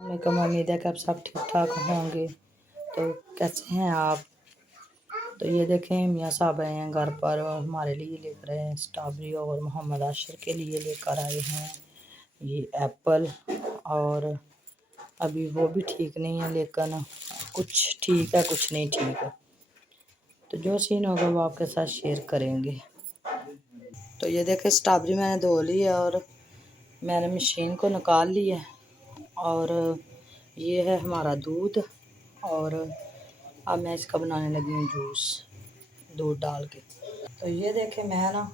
वालेकुम, उम्मीद है कि आप सब ठीक ठाक होंगे। तो कैसे हैं आप? तो ये देखें मियाँ साहब आए हैं घर पर और हमारे लिए लेकर आए हैं स्ट्रॉबेरी और मोहम्मद आशिर के लिए लेकर आए हैं ये एप्पल। और अभी वो भी ठीक नहीं है, लेकिन कुछ ठीक है कुछ नहीं ठीक है। तो जो सीन होगा वो आपके साथ शेयर करेंगे। तो ये देखें स्ट्रॉबेरी मैंने धो ली है और मैंने मशीन को निकाल ली है। और ये है हमारा दूध और अब मैं इसका बनाने लगी हूँ जूस दूध डाल के। तो ये देखें मैं ना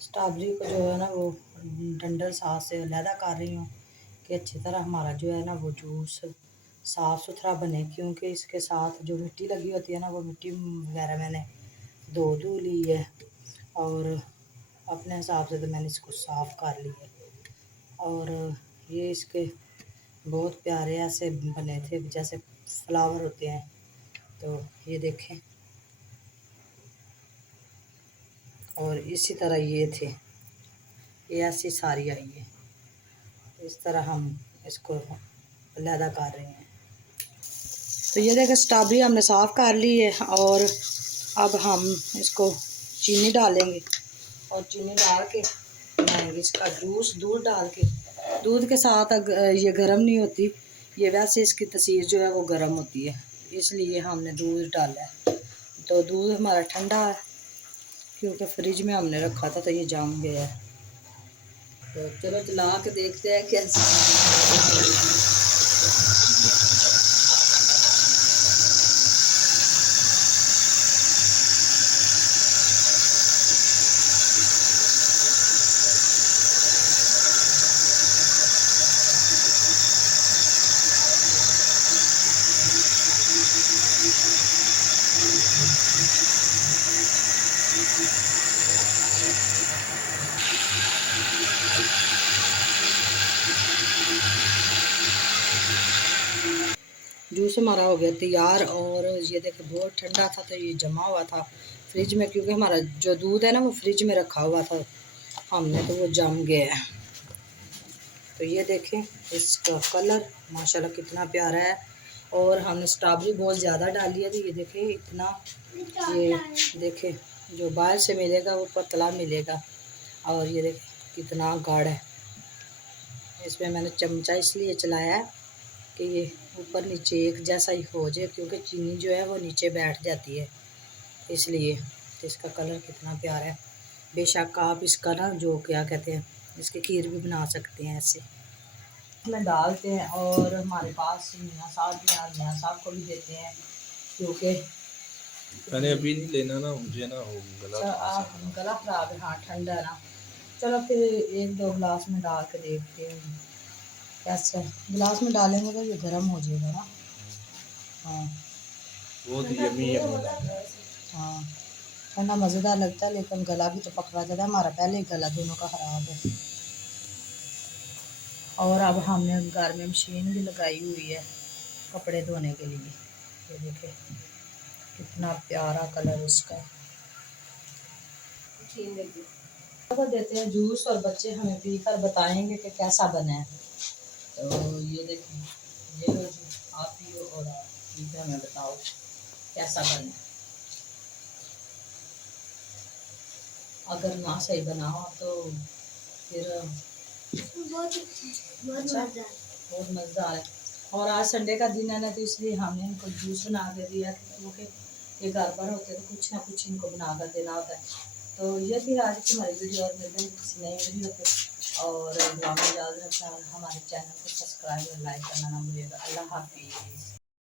स्ट्रॉबेरी को जो है ना वो डंडल साथ से अलहदा कर रही हूँ कि अच्छी तरह हमारा जो है ना वो जूस साफ़ सुथरा बने, क्योंकि इसके साथ जो मिट्टी लगी होती है ना वो मिट्टी वगैरह मैंने धो ली है और अपने हिसाब से तो मैंने इसको साफ़ कर ली है। और ये इसके बहुत प्यारे ऐसे बने थे जैसे फ्लावर होते हैं। तो ये देखें और इसी तरह ये थे, ये ऐसी सारी आई है। इस तरह हम इसको अलहदा कर रहे हैं। तो ये देखें स्ट्रॉबेरी हमने साफ़ कर ली है और अब हम इसको चीनी डालेंगे और चीनी डाल के बनाएंगे इसका जूस दूध डाल के। दूध के साथ ये गर्म नहीं होती, ये वैसे इसकी तसीर जो है वो गर्म होती है, इसलिए हमने दूध डाला है। तो दूध हमारा ठंडा है क्योंकि फ्रिज में हमने रखा था तो ये जम गया है। तो चलो चला के देखते हैं कैसे। जूस हमारा हो गया तैयार और ये देखें बहुत ठंडा था तो ये जमा हुआ था फ्रिज में, क्योंकि हमारा जो दूध है ना वो फ्रिज में रखा हुआ था हमने, तो वो जम गया है। तो ये देखें इसका कलर माशाल्लाह कितना प्यारा है। और हमने स्ट्रॉबेरी बहुत ज़्यादा डाली है, तो ये देखें इतना, ये देखें जो बाहर से मिलेगा वो पतला मिलेगा और ये देखें कितना गाढ़ा है। इसमें मैंने चमचा इसलिए चलाया है कि ये ऊपर नीचे एक जैसा ही हो जाए, क्योंकि चीनी जो है वो नीचे बैठ जाती है इसलिए। तो इसका कलर कितना प्यारा है। बेशक आप इसका ना जो क्या कहते हैं इसकी खीर भी बना सकते हैं ऐसे में डालते हैं। और हमारे पास मियाँ साहब भी हैं, मियाँ साहब को भी देते हैं क्योंकि मैंने अभी नहीं लेना ना, मुझे ना हो गला खराब है। हाँ ठंडा है ना। चलो फिर एक दो गिलास में डाल के देखते हैं कैसे। गिलास में डालेंगे तो ये गर्म हो जाएगा ना। हाँ बहुत यम्मी हाँ ठंडा मज़ेदार लगता है, लेकिन गला भी तो पकड़ा जाता है हमारा, पहले ही गला दोनों का ख़राब है। और अब हमने घर में मशीन भी लगाई हुई है कपड़े धोने के लिए। ये देखिए कितना प्यारा कलर इसका। तो देते हैं जूस और बच्चे हमें पीकर बताएंगे कि कैसा बना है। तो ये देखिए ये लो जी, आप पियो और आप पी के हमें बताओ कैसा बना है। अगर ना सही बनाओ तो फिर बहुत मज़ेदार है। और आज संडे का दिन है ना, तो इसलिए हमने इनको जूस बना के दिया क्योंकि ये घर पर होते तो कुछ ना कुछ इनको बना कर देना होता है। तो ये थी आज की हमारी वीडियो और मिलते हैं किसी नई वीडियो पे। और दुआ में इजाज़त रखना, हमारे चैनल को सब्सक्राइब और लाइक करना ना भूलिएगा। अल्लाह हाफिज़।